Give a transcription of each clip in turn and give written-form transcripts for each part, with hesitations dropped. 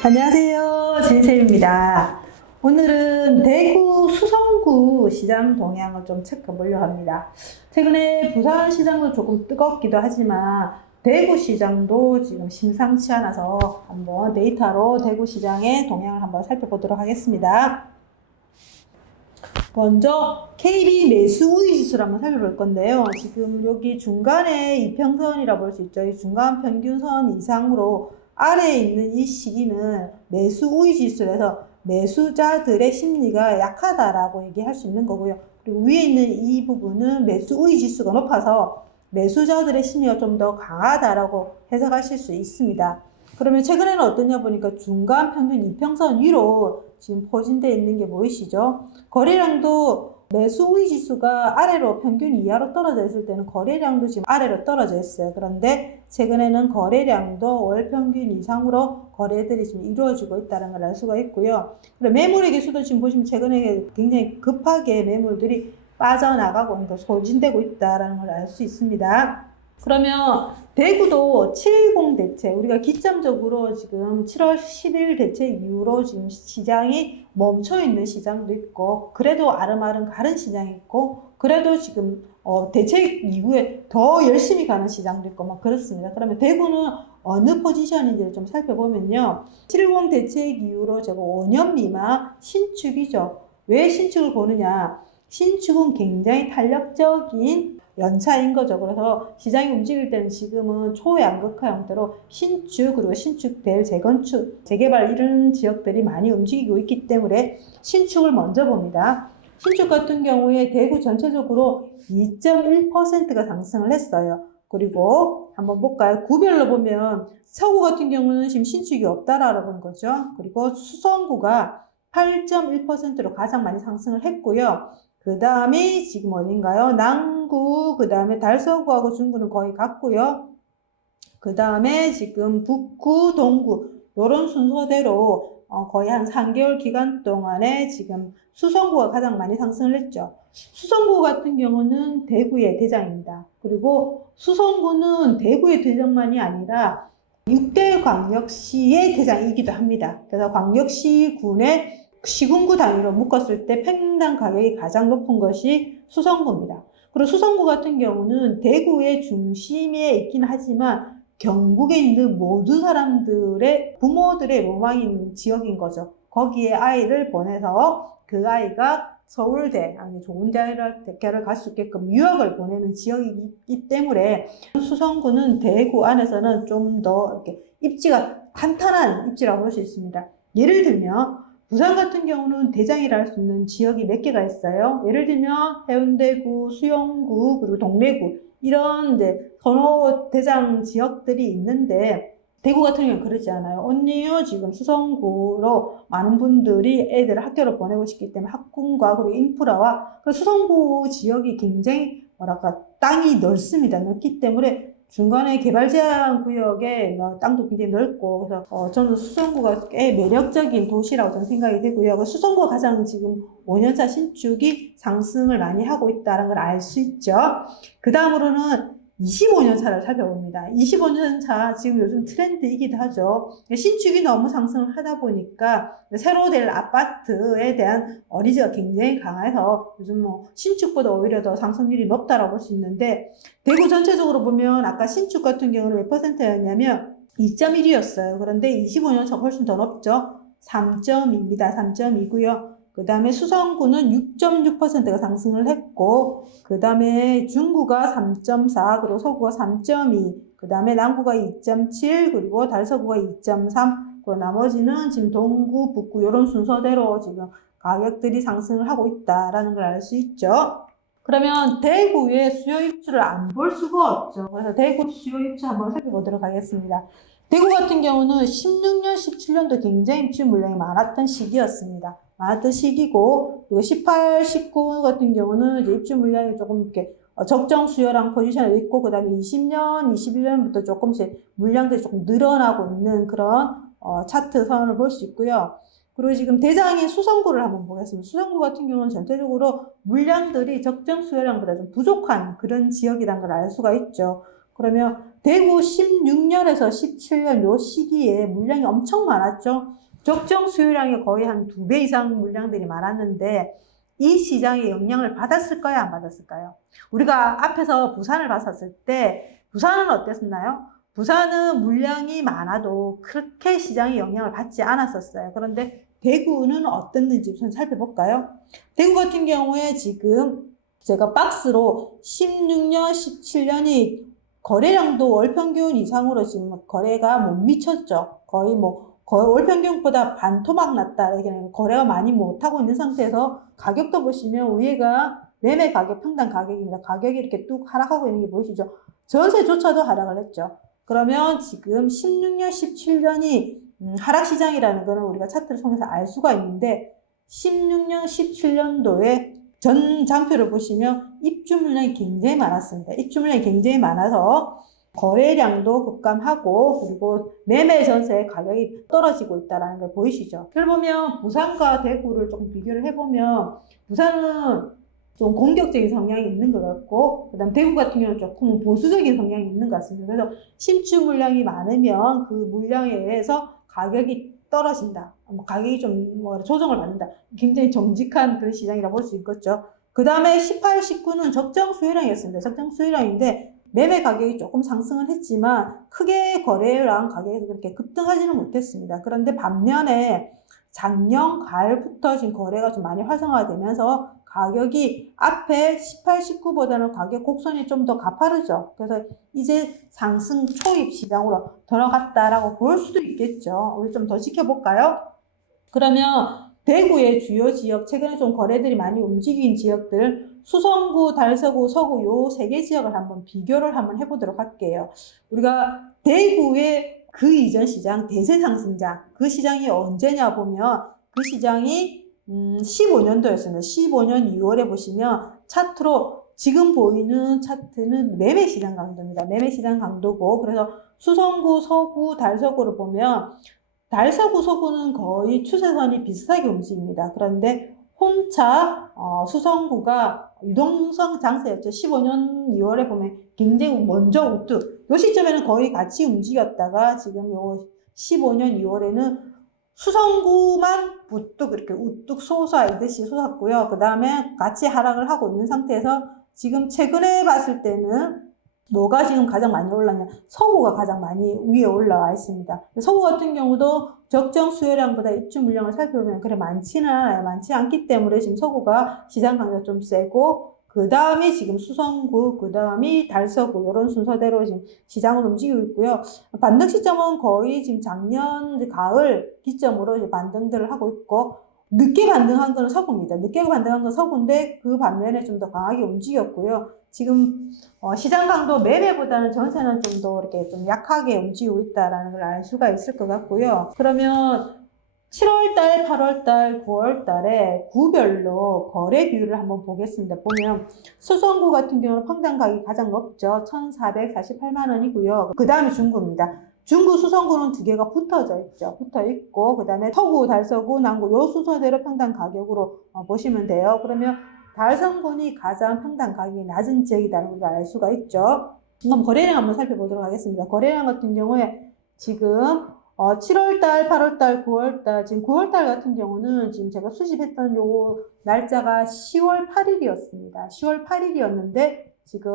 안녕하세요. 진쌤입니다. 오늘은 대구 수성구 시장 동향을 좀 체크해 보려고 합니다. 최근에 부산 시장도 조금 뜨겁기도 하지만 대구 시장도 지금 심상치 않아서 한번 데이터로 대구 시장의 동향을 한번 살펴보도록 하겠습니다. 먼저 KB 매수 우위 지수를 한번 살펴볼 건데요. 지금 여기 중간에 이평선이라 볼 수 있죠. 이 중간 평균선 이상으로 아래에 있는 이 시기는 매수 우위 지수라서 매수자들의 심리가 약하다라고 얘기할 수 있는 거고요. 그리고 위에 있는 이 부분은 매수 우위 지수가 높아서 매수자들의 심리가 좀 더 강하다라고 해석하실 수 있습니다. 그러면 최근에는 어떠냐 보니까 중간 평균 이평선 위로 지금 포진되어 있는 게 보이시죠? 거래량도 매수 우위 지수가 아래로 평균 이하로 떨어져 있을 때는 거래량도 지금 아래로 떨어져 있어요. 그런데 최근에는 거래량도 월 평균 이상으로 거래들이 지금 이루어지고 있다는 걸 알 수가 있고요. 그리고 매물의 개수도 지금 보시면 최근에 굉장히 급하게 매물들이 빠져나가고 그러니까 소진되고 있다는 걸 알 수 있습니다. 그러면 대구도 7.10 대책, 우리가 기점적으로 지금 7월 10일 대책 이후로 지금 시장이 멈춰있는 시장도 있고, 그래도 아름아름 가는 시장이 있고, 그래도 지금 대책 이후에 더 열심히 가는 시장도 있고 막 그렇습니다. 그러면 대구는 어느 포지션인지를 좀 살펴보면요. 7.10 대책 이후로 제가 5년 미만 신축이죠. 왜 신축을 보느냐? 신축은 굉장히 탄력적인 연차인 거죠. 그래서 시장이 움직일 때는 지금은 초양극화 형태로 신축 그리고 신축될 재건축, 재개발 이런 지역들이 많이 움직이고 있기 때문에 신축을 먼저 봅니다. 신축 같은 경우에 대구 전체적으로 2.1%가 상승을 했어요. 그리고 한번 볼까요? 구별로 보면 서구 같은 경우는 지금 신축이 없다라는 거죠. 그리고 수성구가 8.1%로 가장 많이 상승을 했고요. 그 다음에 지금 어딘가요? 남구, 그 다음에 달서구하고 중구는 거의 같고요. 그 다음에 지금 북구, 동구 이런 순서대로 거의 한 3개월 기간 동안에 지금 수성구가 가장 많이 상승을 했죠. 수성구 같은 경우는 대구의 대장입니다. 그리고 수성구는 대구의 대장만이 아니라 6대 광역시의 대장이기도 합니다. 그래서 광역시군의 시군구 단위로 묶었을 때 평당 가격이 가장 높은 것이 수성구입니다. 그리고 수성구 같은 경우는 대구의 중심에 있긴 하지만 경북에 있는 모든 사람들의 부모들의 로망인 지역인 거죠. 거기에 아이를 보내서 그 아이가 서울대, 아니 좋은 대학을 갈 수 있게끔 유학을 보내는 지역이기 때문에 수성구는 대구 안에서는 좀 더 이렇게 입지가 탄탄한 입지라고 볼 수 있습니다. 예를 들면 부산 같은 경우는 대장이라 할 수 있는 지역이 몇 개가 있어요. 예를 들면 해운대구, 수영구, 그리고 동래구 이런 이제 선호 대장 지역들이 있는데 대구 같은 경우는 그러지 않아요. 언니요 지금 수성구로 많은 분들이 애들을 학교로 보내고 싶기 때문에 학군과 그리고 인프라와 그리고 수성구 지역이 굉장히 뭐랄까 땅이 넓습니다. 넓기 때문에 중간에 개발 제한 구역에 땅도 굉장히 넓고 그래서 저는 수성구가 꽤 매력적인 도시라고 저는 생각이 되고요. 수성구가 가장 지금 5년차 신축이 상승을 많이 하고 있다는 걸 알 수 있죠. 그 다음으로는 25년 차를 살펴봅니다. 25년 차 지금 요즘 트렌드이기도 하죠. 신축이 너무 상승을 하다 보니까 새로 될 아파트에 대한 어니즈가 굉장히 강해서 요즘 뭐 신축보다 오히려 더 상승률이 높다라고 볼 수 있는데 대구 전체적으로 보면 아까 신축 같은 경우는 몇 퍼센트였냐면 2.1이었어요. 그런데 25년 차 훨씬 더 높죠. 3.2입니다. 3.2고요. 그 다음에 수성구는 6.6%가 상승을 했고 그 다음에 중구가 3.4 그리고 서구가 3.2 그 다음에 남구가 2.7 그리고 달서구가 2.3 그리고 나머지는 지금 동구, 북구 이런 순서대로 지금 가격들이 상승을 하고 있다라는 걸 알 수 있죠. 그러면 대구의 수요 입주를 안 볼 수가 없죠. 그래서 대구 수요 입주 한번 살펴보도록 하겠습니다. 대구 같은 경우는 16년, 17년도 굉장히 입주 물량이 많았던 시기였습니다. 많았던 시기고, 그리고 18, 19 같은 경우는 이제 입주 물량이 조금 이렇게 적정 수요랑 포지션에 있고, 그 다음에 20년, 21년부터 조금씩 물량들이 조금 늘어나고 있는 그런 차트 선을 볼 수 있고요. 그리고 지금 대장인 수성구를 한번 보겠습니다. 수성구 같은 경우는 전체적으로 물량들이 적정 수요량보다 좀 부족한 그런 지역이라는 걸 알 수가 있죠. 그러면 대구 16년에서 17년 요 시기에 물량이 엄청 많았죠. 적정 수요량이 거의 한 2배 이상 물량들이 많았는데 이 시장에 영향을 받았을까요? 안 받았을까요? 우리가 앞에서 부산을 봤었을 때 부산은 어땠었나요? 부산은 물량이 많아도 그렇게 시장에 영향을 받지 않았었어요. 그런데 대구는 어땠는지 우선 살펴볼까요? 대구 같은 경우에 지금 제가 박스로 16년, 17년이 거래량도 월평균 이상으로 지금 거래가 못 미쳤죠. 거의 월평균보다 반토막 났다. 이렇게 거래가 많이 못하고 있는 상태에서 가격도 보시면 위에가 매매 가격, 평당 가격입니다. 가격이 이렇게 뚝 하락하고 있는 게 보이시죠? 전세조차도 하락을 했죠. 그러면 지금 16년, 17년이 하락시장이라는 거는 우리가 차트를 통해서 알 수가 있는데 16년, 17년도에 전 장표를 보시면 입주 물량이 굉장히 많았습니다. 입주 물량이 굉장히 많아서 거래량도 급감하고 그리고 매매 전세 가격이 떨어지고 있다는 걸 보이시죠? 그러면 부산과 대구를 조금 비교를 해보면 부산은 좀 공격적인 성향이 있는 것 같고 그다음 대구 같은 경우는 조금 보수적인 성향이 있는 것 같습니다. 그래서 신축 물량이 많으면 그 물량에 의해서 가격이 떨어진다. 가격이 좀 조정을 받는다. 굉장히 정직한 그런 시장이라고 볼 수 있겠죠. 그 다음에 18, 19는 적정 수요량이었습니다. 적정 수요량인데 매매 가격이 조금 상승을 했지만 크게 거래량 가격이 그렇게 급등하지는 못했습니다. 그런데 반면에 작년 가을부터 지금 거래가 좀 많이 활성화되면서 가격이 앞에 18, 19보다는 가격 곡선이 좀 더 가파르죠. 그래서 이제 상승 초입 시장으로 들어갔다라고 볼 수도 있겠죠. 우리 좀 더 지켜볼까요? 그러면 대구의 주요 지역, 최근에 좀 거래들이 많이 움직인 지역들, 수성구, 달서구, 서구 요 세 개 지역을 한번 비교를 한번 해보도록 할게요. 우리가 대구의 그 이전 시장, 대세상승장, 그 시장이 언제냐 보면 그 시장이 15년도였습니다. 15년 2월에 보시면 차트로 지금 보이는 차트는 매매시장 강도입니다. 매매시장 강도고 그래서 수성구, 서구, 달서구를 보면 달서구, 서구는 거의 추세선이 비슷하게 움직입니다. 그런데 혼자 수성구가 유동성 장세였죠. 15년 2월에 보면 굉장히 먼저 우뚝 이 시점에는 거의 같이 움직였다가 지금 요 15년 2월에는 수성구만 우뚝 이렇게 우뚝 솟아있듯이 솟았고요. 그 다음에 같이 하락을 하고 있는 상태에서 지금 최근에 봤을 때는 뭐가 지금 가장 많이 올랐냐? 서구가 가장 많이 위에 올라와 있습니다. 서구 같은 경우도 적정 수요량보다 입주 물량을 살펴보면 그래 많지는 않아요. 많지 않기 때문에 지금 서구가 시장 강도가 좀 세고 그 다음이 지금 수성구, 그 다음이 달서구 이런 순서대로 지금 시장을 움직이고 있고요. 반등 시점은 거의 지금 작년 가을 기점으로 이제 반등들을 하고 있고 늦게 반등한 건 서구입니다. 늦게 반등한 건 서구인데 그 반면에 좀 더 강하게 움직였고요. 지금 시장 강도 매매보다는 전세는 좀 더 이렇게 좀 약하게 움직이고 있다라는 걸 알 수가 있을 것 같고요. 그러면 7월달, 8월달, 9월달에 구별로 거래 비율을 한번 보겠습니다. 보면 수성구 같은 경우는 평당 가격이 가장 높죠. 1,448만 원이고요. 그 다음에 중구입니다. 중구, 수성구는 두 개가 붙어져 있죠. 붙어 있고 그 다음에 서구, 달서구, 남구 요 순서대로 평당 가격으로 보시면 돼요. 그러면 달성군이 가장 평당 가격이 낮은 지역이라는 걸 알 수가 있죠. 그럼 거래량 한번 살펴보도록 하겠습니다. 거래량 같은 경우에 지금 7월달, 8월달, 9월달, 지금 9월달 같은 경우는 지금 제가 수집했던 요 날짜가 10월 8일이었습니다. 10월 8일이었는데 지금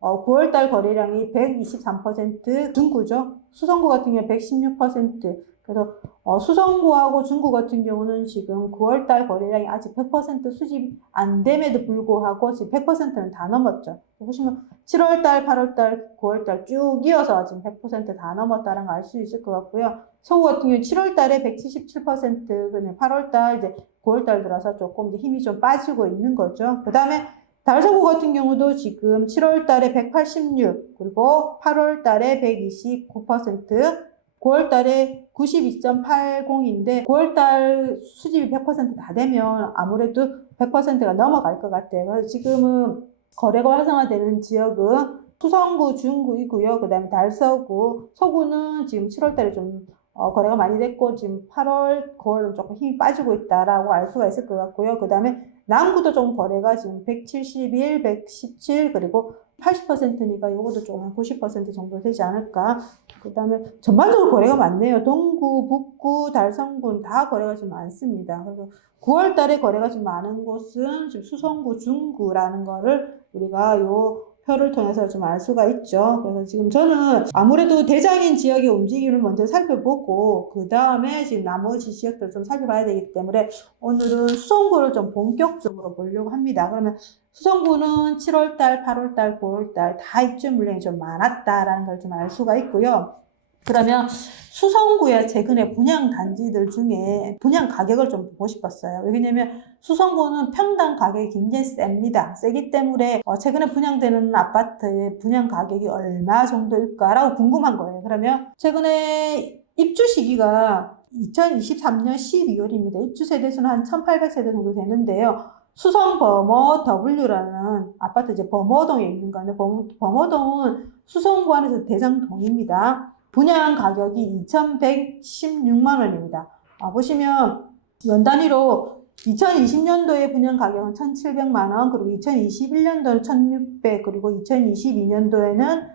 9월달 거래량이 123% 중구죠. 수성구 같은 경우에 116%. 그래서 수성구하고 중구 같은 경우는 지금 9월달 거래량이 아직 100% 수집이 안 됨에도 불구하고 지금 100%는 다 넘었죠. 보시면 7월달, 8월달, 9월달 쭉 이어서 지금 100% 다 넘었다는 걸 알 수 있을 것 같고요. 서구 같은 경우는 7월달에 177%, 그냥 8월달, 이제 9월달 들어서 조금 힘이 좀 빠지고 있는 거죠. 그 다음에 달서구 같은 경우도 지금 7월달에 186, 그리고 8월달에 129%, 9월달에 92.80인데 9월달 수집이 100%다 되면 아무래도 100%가 넘어갈 것 같아요. 그래서 지금은 거래가 활성화되는 지역은 수성구, 중구이고요. 그 다음에 달서구, 서구는 지금 7월달에 좀 거래가 많이 됐고 지금 8월, 9월은 조금 힘이 빠지고 있다라고 알 수가 있을 것 같고요. 그 다음에 남구도 좀 거래가 지금 171, 117 그리고 80%니까 이것도 좀 한 90% 정도 되지 않을까. 그 다음에 전반적으로 거래가 많네요. 동구, 북구, 달성군 다 거래가 좀 많습니다. 그래서 9월 달에 거래가 좀 많은 곳은 지금 수성구, 중구라는 거를 우리가 요 표를 통해서 좀 알 수가 있죠. 그래서 지금 저는 아무래도 대장인 지역의 움직임을 먼저 살펴보고 그 다음에 지금 나머지 지역들을 좀 살펴봐야 되기 때문에 오늘은 수성구를 좀 본격적으로 보려고 합니다. 그러면 수성구는 7월달, 8월달, 9월달 다 입주 물량이 좀 많았다라는 걸 좀 알 수가 있고요. 그러면 수성구의 최근에 분양 단지들 중에 분양 가격을 좀 보고 싶었어요. 왜냐면 수성구는 평당 가격이 굉장히 셉니다. 세기 때문에 최근에 분양되는 아파트의 분양 가격이 얼마 정도일까라고 궁금한 거예요. 그러면 최근에 입주 시기가 2023년 12월입니다. 입주 세대수는 한 1800세대 정도 되는데요. 수성 범어 W라는 아파트 이제 범어동에 있는 건데 범어동은 수성구 안에서 대장동입니다. 분양 가격이 2,116만 원입니다. 보시면 연 단위로 2020년도에 분양 가격은 1,700만 원, 그리고 2021년도는 1,600, 그리고 2022년도에는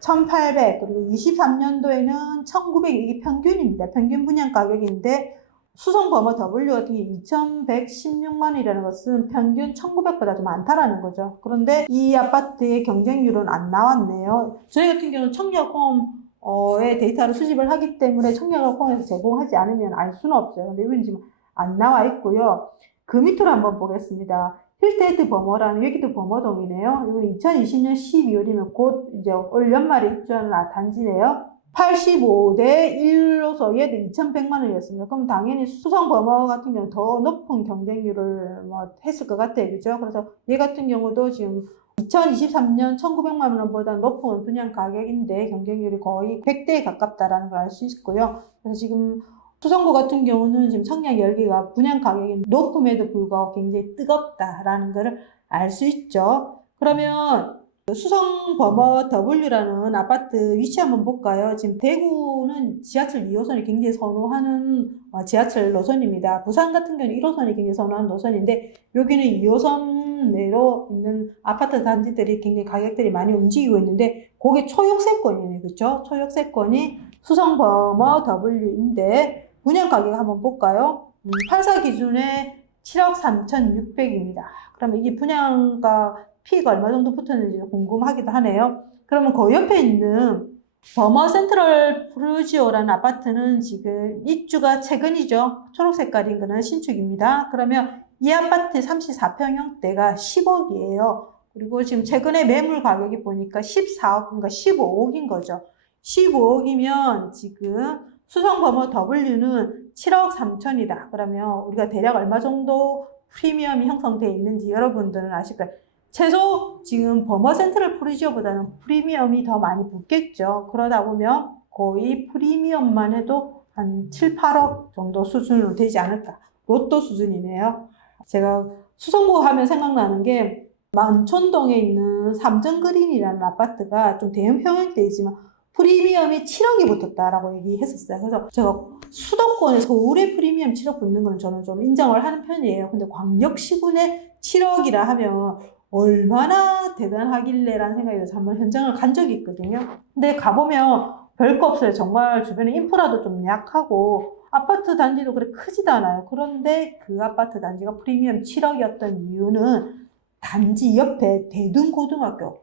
1,800, 그리고 23년도에는 1,900, 이게 평균입니다. 평균 분양 가격인데 수성 범어 W 같은 게 2,116만 원이라는 것은 평균 1,900보다 좀 많다라는 거죠. 그런데 이 아파트의 경쟁률은 안 나왔네요. 저희 같은 경우는 청약홈의 데이터를 수집을 하기 때문에 청약홈에서 제공하지 않으면 알 수는 없어요. 근데 이건 지금 안 나와 있고요. 그 밑으로 한번 보겠습니다. 힐테이트 범어라는 여기도 범어동이네요. 이건 2020년 12월이면 곧 이제 올 연말에 입주하는 단지네요. 85대 1로서 얘도 2,100만 원이었습니다. 그럼 당연히 수성 범어 같은 경우는 더 높은 경쟁률을 했을 것 같아요. 그죠? 그래서 얘 같은 경우도 지금 2023년 1,900만 원보다 높은 분양 가격인데 경쟁률이 거의 100대에 가깝다라는 걸 알 수 있고요. 그래서 지금 수성구 같은 경우는 지금 청약 열기가 분양 가격이 높음에도 불구하고 굉장히 뜨겁다라는 걸 알 수 있죠. 그러면 수성 범어 W라는 아파트 위치 한번 볼까요? 지금 대구는 지하철 2호선이 굉장히 선호하는 지하철 노선입니다. 부산 같은 경우는 1호선이 굉장히 선호하는 노선인데 여기는 2호선 내로 있는 아파트 단지들이 굉장히 가격들이 많이 움직이고 있는데 그게 초역세권이네요. 그렇죠? 초역세권이 수성 범어 W인데 분양 가격 한번 볼까요? 84 기준에 7억 3,600입니다. 그러면 이게 분양가 피가 얼마 정도 붙었는지 궁금하기도 하네요. 그러면 그 옆에 있는 버머 센트럴 프루지오라는 아파트는 지금 입주가 최근이죠. 초록 색깔인 거는 신축입니다. 그러면 이 아파트 34평형대가 10억이에요. 그리고 지금 최근에 매물 가격이 보니까 14억, 그러니까 15억인 거죠. 15억이면 지금 수성 버머 W는 7억 3천이다. 그러면 우리가 대략 얼마 정도 프리미엄이 형성되어 있는지 여러분들은 아실 거예요. 최소 지금 버머 센트럴 프루지오보다는 프리미엄이 더 많이 붙겠죠. 그러다 보면 거의 프리미엄만 해도 한 7, 8억 정도 수준으로 되지 않을까. 로또 수준이네요. 제가 수성구 하면 생각나는 게 만촌동에 있는 삼정그린이라는 아파트가 좀 대형 평형대이지만 프리미엄이 7억이 붙었다라고 얘기했었어요. 그래서 제가 수도권에 서울에 프리미엄 7억 붙는 거는 저는 좀 인정을 하는 편이에요. 근데 광역시군에 7억이라 하면 얼마나 대단하길래라는 생각이 들어서 한번 현장을 간 적이 있거든요. 근데 가보면 별거 없어요. 정말 주변에 인프라도 좀 약하고 아파트 단지도 그렇게 크지도 않아요. 그런데 그 아파트 단지가 프리미엄 7억이었던 이유는 단지 옆에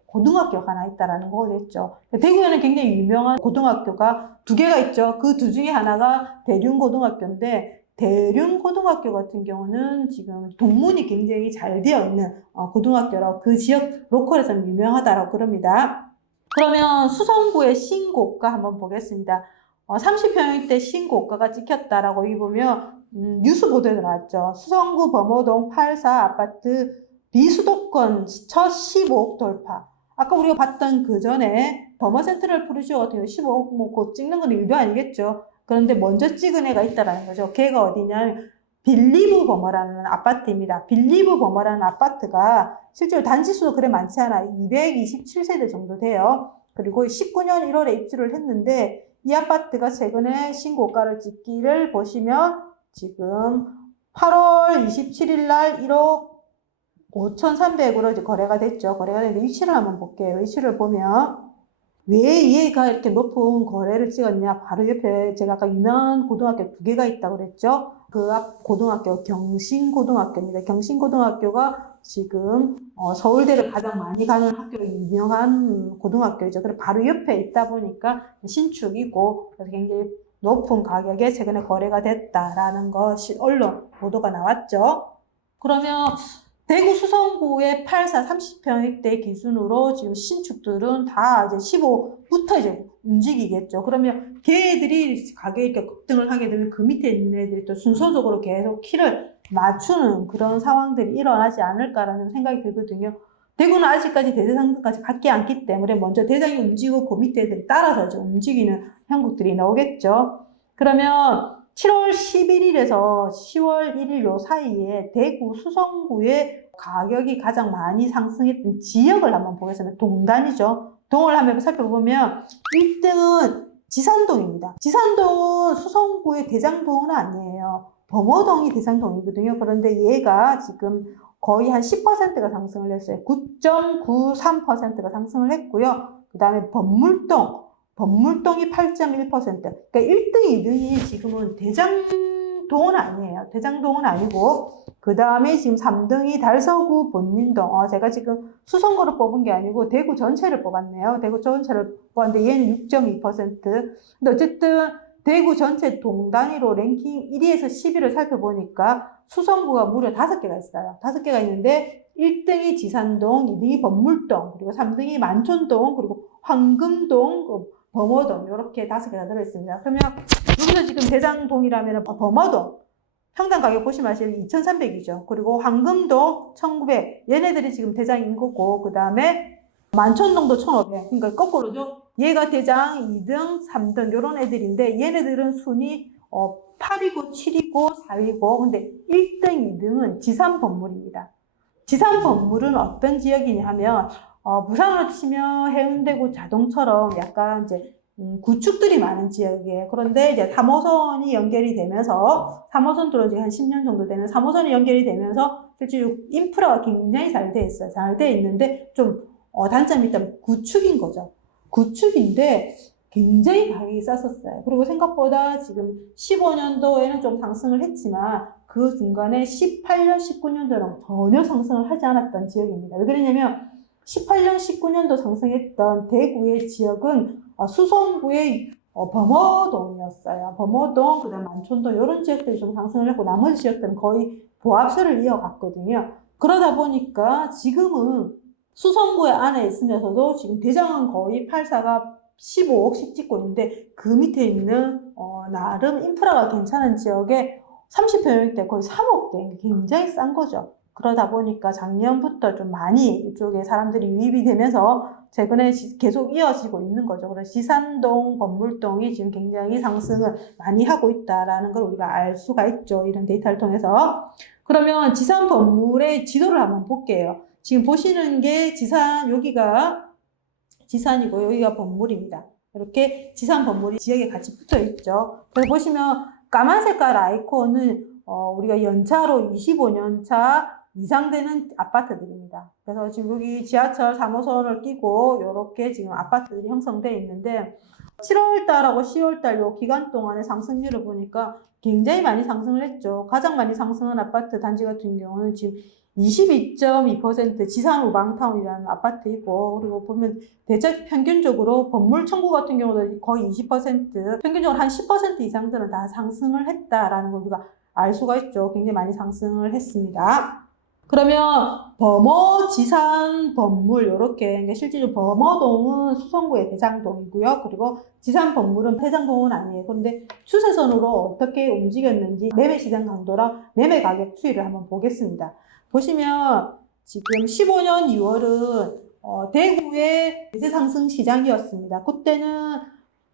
고등학교가 하나 있다라는 거겠죠. 대구에는 굉장히 유명한 고등학교가 두 개가 있죠. 그 두 중에 하나가 대륜고등학교인데 대륜고등학교 같은 경우는 지금 동문이 굉장히 잘 되어 있는 고등학교라고 그 지역 로컬에서는 유명하다라고 그럽니다. 그러면 수성구의 신고가 한번 보겠습니다. 30평형대 신고가가 찍혔다라고 여기 보면 뉴스 보도에 나왔죠. 수성구 범어동 84 아파트 비수도권 첫 15억 돌파. 아까 우리가 봤던 그 전에 버머 센트럴 프루지오 같은 경우 15억 곧 찍는 건 일도 아니겠죠. 그런데 먼저 찍은 애가 있다라는 거죠. 걔가 어디냐면 빌리브 버머라는 아파트입니다. 빌리브 버머라는 아파트가 실제로 단지 수도 그래 많지 않아요. 227세대 정도 돼요. 그리고 19년 1월에 입주를 했는데 이 아파트가 최근에 신고가를 찍기를 보시면 지금 8월 27일 날 1억 5,300으로 이제 거래가 됐죠. 거래가 됐는데 위치를 한번 볼게요. 위치를 보면 왜 얘가 이렇게 높은 거래를 찍었냐? 바로 옆에 제가 아까 유명한 고등학교 두 개가 있다고 그랬죠. 그 앞 고등학교 경신고등학교입니다. 경신고등학교가 지금 서울대를 가장 많이 가는 학교로 유명한 고등학교죠. 그리고 바로 옆에 있다 보니까 신축이고 그래서 굉장히 높은 가격에 최근에 거래가 됐다라는 것이 언론 보도가 나왔죠. 그러면 대구 수성구의 84 30평대 기준으로 지금 신축들은 다 이제 15부터 이제 움직이겠죠. 그러면 걔들이 가격이 이렇게 급등을 하게 되면 그 밑에 있는 애들이 또 순서적으로 계속 키를 맞추는 그런 상황들이 일어나지 않을까라는 생각이 들거든요. 대구는 아직까지 대대상까지 갖지 않기 때문에 먼저 대장이 움직이고 그 밑에 애들이 따라서 이제 움직이는 형국들이 나오겠죠. 그러면 7월 11일에서 10월 1일 요 사이에 대구 수성구의 가격이 가장 많이 상승했던 지역을 한번 보겠습니다. 동단이죠. 동을 한번 살펴보면 1등은 지산동입니다. 지산동은 수성구의 대장동은 아니에요. 범어동이 대장동이거든요. 그런데 얘가 지금 거의 한 10%가 상승을 했어요. 9.93%가 상승을 했고요. 그 다음에 범물동이 8.1%. 그러니까 1등, 2등이 지금은 대장동은 아니에요. 대장동은 아니고, 그 다음에 지금 3등이 달서구 본린동. 제가 지금 수성구를 뽑은 게 아니고 대구 전체를 뽑았네요. 대구 전체를 뽑았는데 얘는 6.2%. 근데 어쨌든 대구 전체 동 단위로 랭킹 1위에서 10위를 살펴보니까 수성구가 무려 5개가 있어요. 5개가 있는데 1등이 지산동, 2등이 범물동, 그리고 3등이 만촌동, 그리고 황금동, 범어동 이렇게 5개가 들어있습니다. 그러면 여기서 지금 대장동이라면 범어동 평당 가격 보시면 아시면 2,300이죠. 그리고 황금동 1,900 얘네들이 지금 대장인 거고 그 다음에 만촌동도 1,500 그러니까 거꾸로죠. 얘가 대장 2등, 3등 이런 애들인데 얘네들은 순위 8이고 7이고 4위고 근데 1등, 2등은 지산 건물입니다. 지산 건물은 어떤 지역이냐 하면 부산으로 치면 해운대구 자동처럼 약간 이제 구축들이 많은 지역이에요. 그런데 이제 3호선이 연결이 되면서 3호선 들어온 지 한 10년 정도 되는 3호선이 연결이 되면서 실제로 인프라가 굉장히 잘 돼 있어요. 잘 돼 있는데 좀 단점이 있다면 구축인 거죠. 구축인데 굉장히 가격이 쌌었어요. 그리고 생각보다 지금 15년도에는 좀 상승을 했지만 그 중간에 18년, 19년도는 전혀 상승을 하지 않았던 지역입니다. 왜 그러냐면 18년, 19년도 상승했던 대구의 지역은 수성구의 범어동이었어요. 범어동, 그 다음 만촌동 이런 지역들이 좀 상승을 했고 나머지 지역들은 거의 보합세를 이어갔거든요. 그러다 보니까 지금은 수성구에 안에 있으면서도 지금 대장은 거의 84가 15억씩 찍고 있는데 그 밑에 있는 나름 인프라가 괜찮은 지역에 30평대 거의 3억대 굉장히 싼 거죠. 그러다 보니까 작년부터 좀 많이 이쪽에 사람들이 유입이 되면서 최근에 계속 이어지고 있는 거죠. 그래서 지산동, 범물동이 지금 굉장히 상승을 많이 하고 있다라는 걸 우리가 알 수가 있죠. 이런 데이터를 통해서. 그러면 지산 범물의 지도를 한번 볼게요. 지금 보시는 게 지산, 여기가 지산이고 여기가 범물입니다. 이렇게 지산 범물이 지역에 같이 붙어 있죠. 그래서 보시면 까만 색깔 아이콘은 우리가 연차로 25년차 이상 되는 아파트들입니다. 그래서 지금 여기 지하철 3호선을 끼고 이렇게 지금 아파트들이 형성되어 있는데 7월달하고 10월달 요 기간 동안의 상승률을 보니까 굉장히 많이 상승을 했죠. 가장 많이 상승한 아파트 단지 같은 경우는 지금 22.2% 지산 우방타운이라는 아파트이고 그리고 보면 대체 평균적으로 건물 청구 같은 경우도 거의 20% 평균적으로 한 10% 이상들은 다 상승을 했다라는 걸 우리가 알 수가 있죠. 굉장히 많이 상승을 했습니다. 그러면 범어, 지산, 범물 이렇게 그러니까 실제로 범어동은 수성구의 대장동이고요. 그리고 지산 범물은 대장동은 아니에요. 그런데 추세선으로 어떻게 움직였는지 매매 시장 강도랑 매매 가격 추이를 한번 보겠습니다. 보시면 지금 15년 6월은 대구의 대세 상승 시장이었습니다. 그때는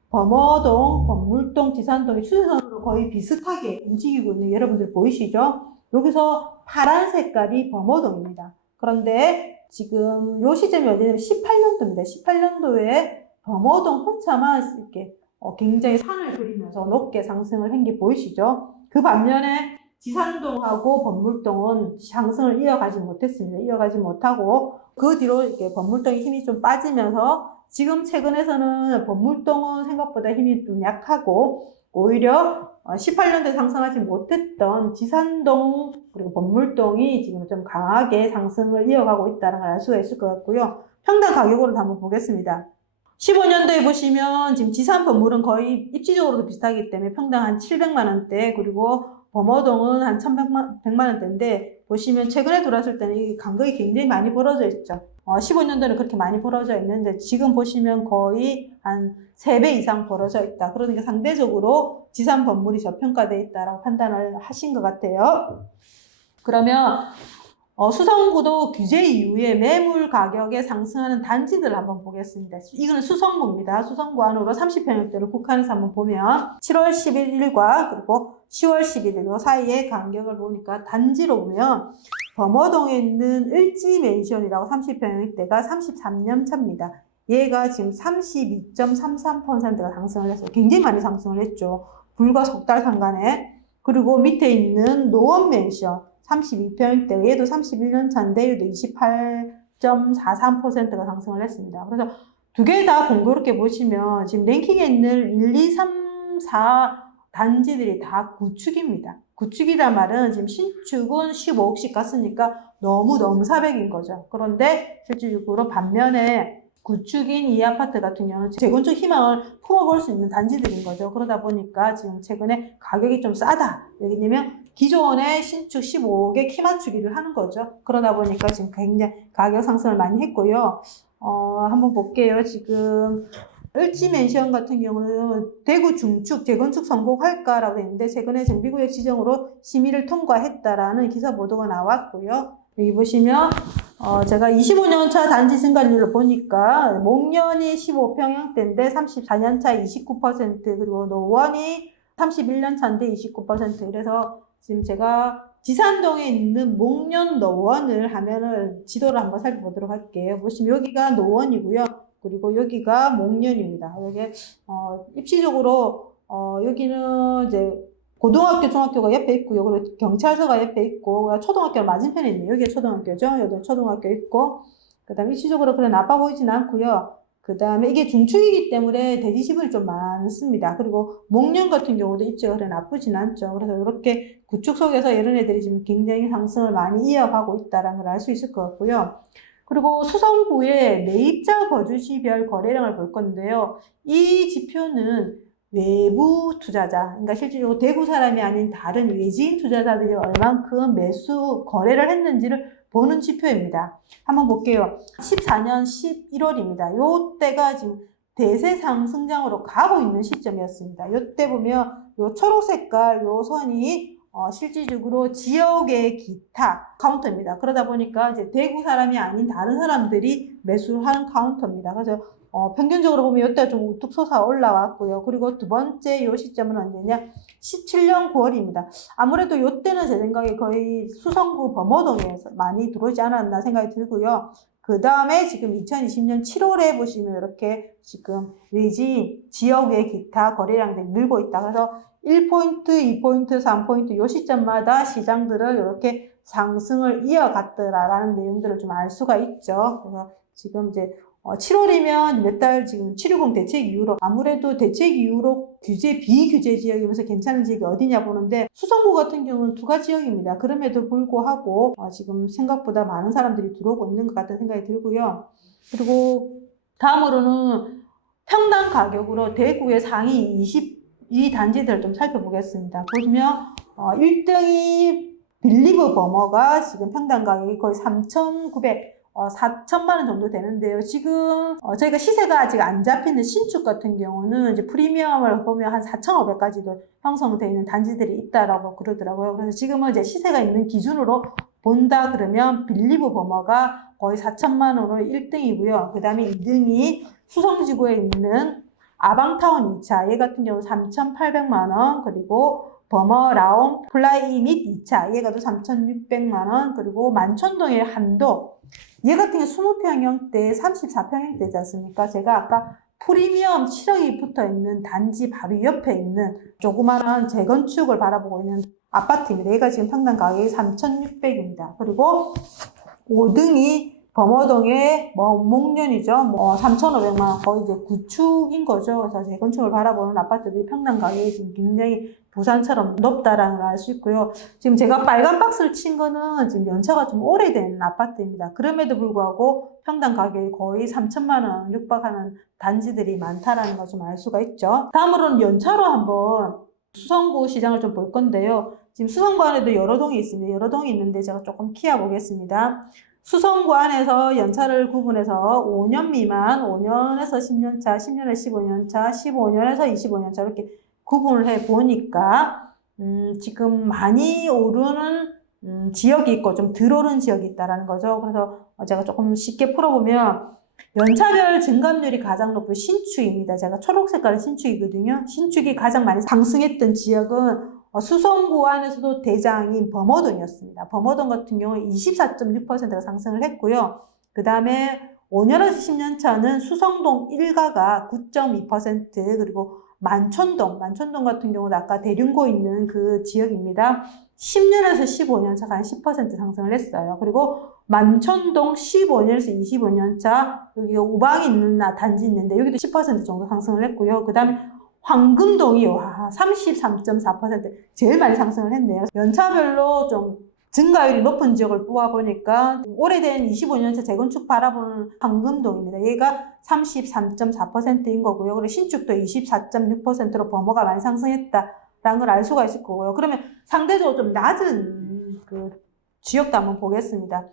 범어동, 범물동, 지산동이 추세선으로 거의 비슷하게 움직이고 있는 여러분들 보이시죠? 여기서 파란 색깔이 범어동입니다. 그런데 지금 요 시점이 어디냐면 18년도입니다. 18년도에 범어동 혼자만 이렇게 굉장히 산을 그리면서 높게 상승을 한 게 보이시죠? 그 반면에 지산동하고 범물동은 상승을 이어가지 못했습니다. 이어가지 못하고 그 뒤로 이렇게 범물동의 힘이 좀 빠지면서 지금 최근에서는 범물동은 생각보다 힘이 좀 약하고 오히려 18년도에 상승하지 못했던 지산동 그리고 범물동이 지금 좀 강하게 상승을 이어가고 있다는 걸 알 수가 있을 것 같고요. 평당 가격으로 한번 보겠습니다. 15년도에 보시면 지금 지산 범물은 거의 입지적으로도 비슷하기 때문에 평당 한 700만 원대 그리고 범어동은 한 1100만 원대인데 보시면 최근에 들어왔을 때는 이 간극이 굉장히 많이 벌어져 있죠. 15년도에는 그렇게 많이 벌어져 있는데 지금 보시면 거의 한 3배 이상 벌어져 있다. 그러니까 상대적으로 지산 범물이 저평가되어 있다라고 판단을 하신 것 같아요. 그러면 수성구도 규제 이후에 매물 가격에 상승하는 단지들을 한번 보겠습니다. 이거는 수성구입니다. 수성구 안으로 30평형대를 국한해서 한번 보면 7월 11일과 그리고 10월 11일 사이의 간격을 보니까 단지로 보면 범어동에 있는 을지맨션이라고 30평형대가 33년 차입니다. 얘가 지금 32.33%가 상승을 했어요. 굉장히 많이 상승을 했죠. 불과 석 달 상간에. 그리고 밑에 있는 노원맨션 32평대, 얘도 31년 차인데, 얘도 28.43%가 상승을 했습니다. 그래서 두 개 다 공교롭게 보시면, 지금 랭킹에 있는 1, 2, 3, 4 단지들이 다 구축입니다. 구축이란 말은 지금 신축은 15억씩 갔으니까 너무 넘사벽인 거죠. 그런데 실질적으로 반면에 구축인 이 아파트 같은 경우는 재건축 희망을 품어볼 수 있는 단지들인 거죠. 그러다 보니까 지금 최근에 가격이 좀 싸다. 왜냐면 기존의 신축 15억에 키 맞추기를 하는 거죠. 그러다 보니까 지금 굉장히 가격 상승을 많이 했고요. 한번 볼게요. 지금 을지맨션 같은 경우는 대구 중축 재건축 성공할까라고 했는데 최근에 정비구역 지정으로 심의를 통과했다라는 기사 보도가 나왔고요. 여기 보시면 제가 25년차 단지 증가율을 보니까 목련이 15평형대인데 34년차 29% 그리고 노원이 31년차인데 29% 이래서 지금 제가 지산동에 있는 목련 노원을 하면은 지도를 한번 살펴보도록 할게요. 보시면 여기가 노원이고요. 그리고 여기가 목련입니다. 여기 입시적으로 여기는 이제 고등학교, 중학교가 옆에 있고요. 그리고 경찰서가 옆에 있고, 초등학교가 맞은편에 있네요. 여기가 초등학교죠. 여기도 초등학교 있고, 그 다음에 입시적으로 그래 나빠 보이진 않고요. 그 다음에 이게 중축이기 때문에 대지 지분이 좀 많습니다. 그리고 목련 같은 경우도 입지가 그래 나쁘진 않죠. 그래서 이렇게 구축 속에서 이런 애들이 지금 굉장히 상승을 많이 이어가고 있다는 걸 알 수 있을 것 같고요. 그리고 수성구의 매입자 거주지별 거래량을 볼 건데요. 이 지표는 외부 투자자, 그러니까 실질적으로 대구 사람이 아닌 다른 외지인 투자자들이 얼만큼 매수 거래를 했는지를 보는 지표입니다. 한번 볼게요. 14년 11월입니다. 요때가 지금 대세 상승장으로 가고 있는 시점이었습니다. 요때 보면 요 초록 색깔 요 선이 실질적으로 지역의 기타 카운터입니다. 그러다 보니까 이제 대구 사람이 아닌 다른 사람들이 매수를 하는 카운터입니다. 그래서 평균적으로 보면 이때가 좀 우뚝 솟아 올라왔고요. 그리고 두 번째 요 시점은 언제냐? 17년 9월입니다. 아무래도 이때는 제 생각에 거의 수성구 범어동에서 많이 들어오지 않았나 생각이 들고요. 그 다음에 지금 2020년 7월에 보시면 이렇게 지금 외지 지역의 기타 거래량들이 늘고 있다. 그래서 1포인트, 2포인트, 3포인트 요 시점마다 시장들을 이렇게 상승을 이어갔더라라는 내용들을 좀 알 수가 있죠. 그래서 지금 이제 7월이면 몇 달 지금 7.10 대책 이후로 아무래도 대책 이후로 규제 비규제 지역이면서 괜찮은 지역이 어디냐 보는데 수성구 같은 경우는 두 가지 지역입니다. 그럼에도 불구하고 지금 생각보다 많은 사람들이 들어오고 있는 것 같다는 생각이 들고요. 그리고 다음으로는 평당 가격으로 대구의 상위 22 단지들을 좀 살펴보겠습니다. 보시면 1등이 빌리브 버머가 지금 평당 가격이 거의 4천만 원 정도 되는데요. 지금 저희가 시세가 아직 안 잡히는 신축 같은 경우는 이제 프리미엄을 보면 한 4,500까지도 형성되어 있는 단지들이 있다라고 그러더라고요. 그래서 지금은 이제 시세가 있는 기준으로 본다 그러면 빌리브 버머가 거의 4천만 원으로 1등이고요. 그 다음에 2등이 수성지구에 있는 아방타운 2차, 얘 같은 경우 3,800만 원, 그리고 버머라운 플라이 및 2차, 얘가 또 3,600만 원, 그리고 만촌동의 한도, 얘 같은 경우 20평형대, 34평형대지 않습니까? 제가 아까 프리미엄 7억이 붙어 있는 단지 바로 옆에 있는 조그마한 재건축을 바라보고 있는 아파트입니다. 얘가 지금 평당 가격이 3,600입니다. 그리고 5등이 범어동의 목련이죠. 3,500만 원, 거의 이제 구축인 거죠. 그래서 재건축을 바라보는 아파트들이 평당 가격이 지금 굉장히 부산처럼 높다라는 걸 알 수 있고요. 지금 제가 빨간 박스를 친 거는 지금 연차가 좀 오래된 아파트입니다. 그럼에도 불구하고 평당 가격이 거의 3천만 원 육박하는 단지들이 많다라는 걸 좀 알 수가 있죠. 다음으로는 연차로 한번 수성구 시장을 좀 볼 건데요. 지금 수성구 안에도 여러 동이 있습니다. 여러 동이 있는데 제가 조금 키워 보겠습니다. 수성구 안에서 연차를 구분해서 5년 미만, 5년에서 10년 차, 10년에서 15년 차, 15년에서 25년 차 이렇게 구분을 해 보니까 지금 많이 오르는 지역이 있고 좀 덜 오르는 지역이 있다라는 거죠. 그래서 제가 조금 쉽게 풀어보면 연차별 증감률이 가장 높은 신축입니다. 제가 초록 색깔의 신축이거든요. 신축이 가장 많이 상승했던 지역은 수성구 안에서도 대장인 범어동이었습니다. 범어동 같은 경우는 24.6%가 상승을 했고요. 그 다음에 5년에서 10년 차는 수성동 1가가 9.2% 그리고 만촌동 같은 경우는 아까 대륜고 있는 그 지역입니다. 10년에서 15년 차가 한 10% 상승을 했어요. 그리고 만촌동 15년에서 25년 차 여기 우방이 있는 단지 있는데 여기도 10% 정도 상승을 했고요. 그 다음에 황금동이 33.4% 제일 많이 상승을 했네요. 연차별로 좀 증가율이 높은 지역을 뽑아보니까 오래된 25년차 재건축 바라보는 황금동입니다. 얘가 33.4%인 거고요. 그리고 신축도 24.6%로 범어가 많이 상승했다라는 걸 알 수가 있을 거고요. 그러면 상대적으로 좀 낮은 그 지역도 한번 보겠습니다.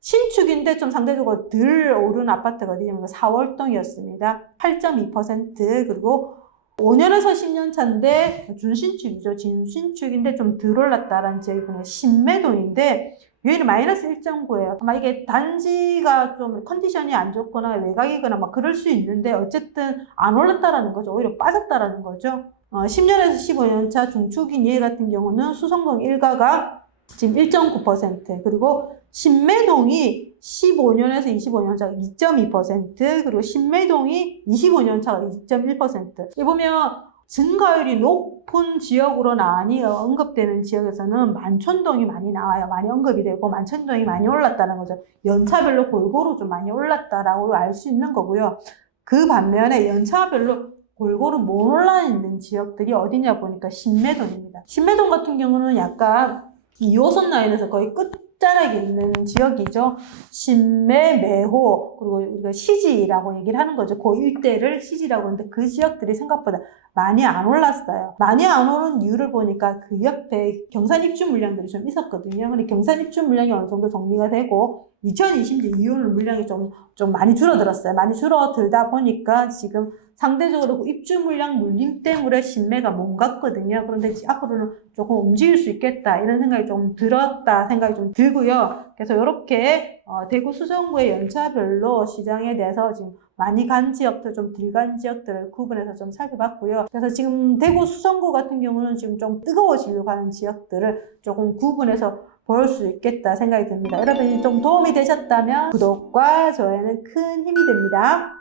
신축인데 좀 상대적으로 덜 오른 아파트가 어디냐면 4월동이었습니다. 8.2% 그리고 5년에서 10년 차인데 준신축이죠. 준신축인데 좀 덜 올랐다라는 지역이 신매동인데 요일이 마이너스 1.9예요. 아마 이게 단지가 좀 컨디션이 안 좋거나 외곽이거나 막 그럴 수 있는데 어쨌든 안 올랐다라는 거죠. 오히려 빠졌다라는 거죠. 10년에서 15년 차 중축인 얘 같은 경우는 수성동 1가가 지금 1.9% 그리고 신매동이 15년에서 25년 차가 2.2% 그리고 신매동이 25년 차가 2.1%. 이 보면 증가율이 높은 지역으로 많이 언급되는 지역에서는 만촌동이 많이 나와요. 많이 언급이 되고 만촌동이 많이 올랐다는 거죠. 연차별로 골고루 좀 많이 올랐다라고 알 수 있는 거고요. 그 반면에 연차별로 골고루 못 올라 있는 지역들이 어디냐 보니까 신매동입니다. 신매동 같은 경우는 약간 2호선 라인에서 거의 끝자락에 있는 지역이죠. 신매, 매호, 그리고 우리가 시지라고 얘기를 하는 거죠. 그 일대를 시지라고 하는데 그 지역들이 생각보다 많이 안 올랐어요. 많이 안 오른 이유를 보니까 그 옆에 경산 입주 물량들이 좀 있었거든요. 근데 경산 입주 물량이 어느 정도 정리가 되고 2020년 이후는 물량이 좀 많이 줄어들었어요. 많이 줄어들다 보니까 지금 상대적으로 그 입주 물량 눌림 때문에 신매가 못 갔거든요. 그런데 앞으로는 조금 움직일 수 있겠다 이런 생각이 좀 들었다 생각이 좀 들고요. 그래서 이렇게 대구 수성구의 연차별로 시장에 대해서 지금 많이 간 지역들, 좀 덜 간 지역들을 구분해서 좀 살펴봤고요. 그래서 지금 대구 수성구 같은 경우는 지금 좀 뜨거워지려고 하는 지역들을 조금 구분해서 볼 수 있겠다 생각이 듭니다. 여러분이 좀 도움이 되셨다면 구독과 좋아요는 큰 힘이 됩니다.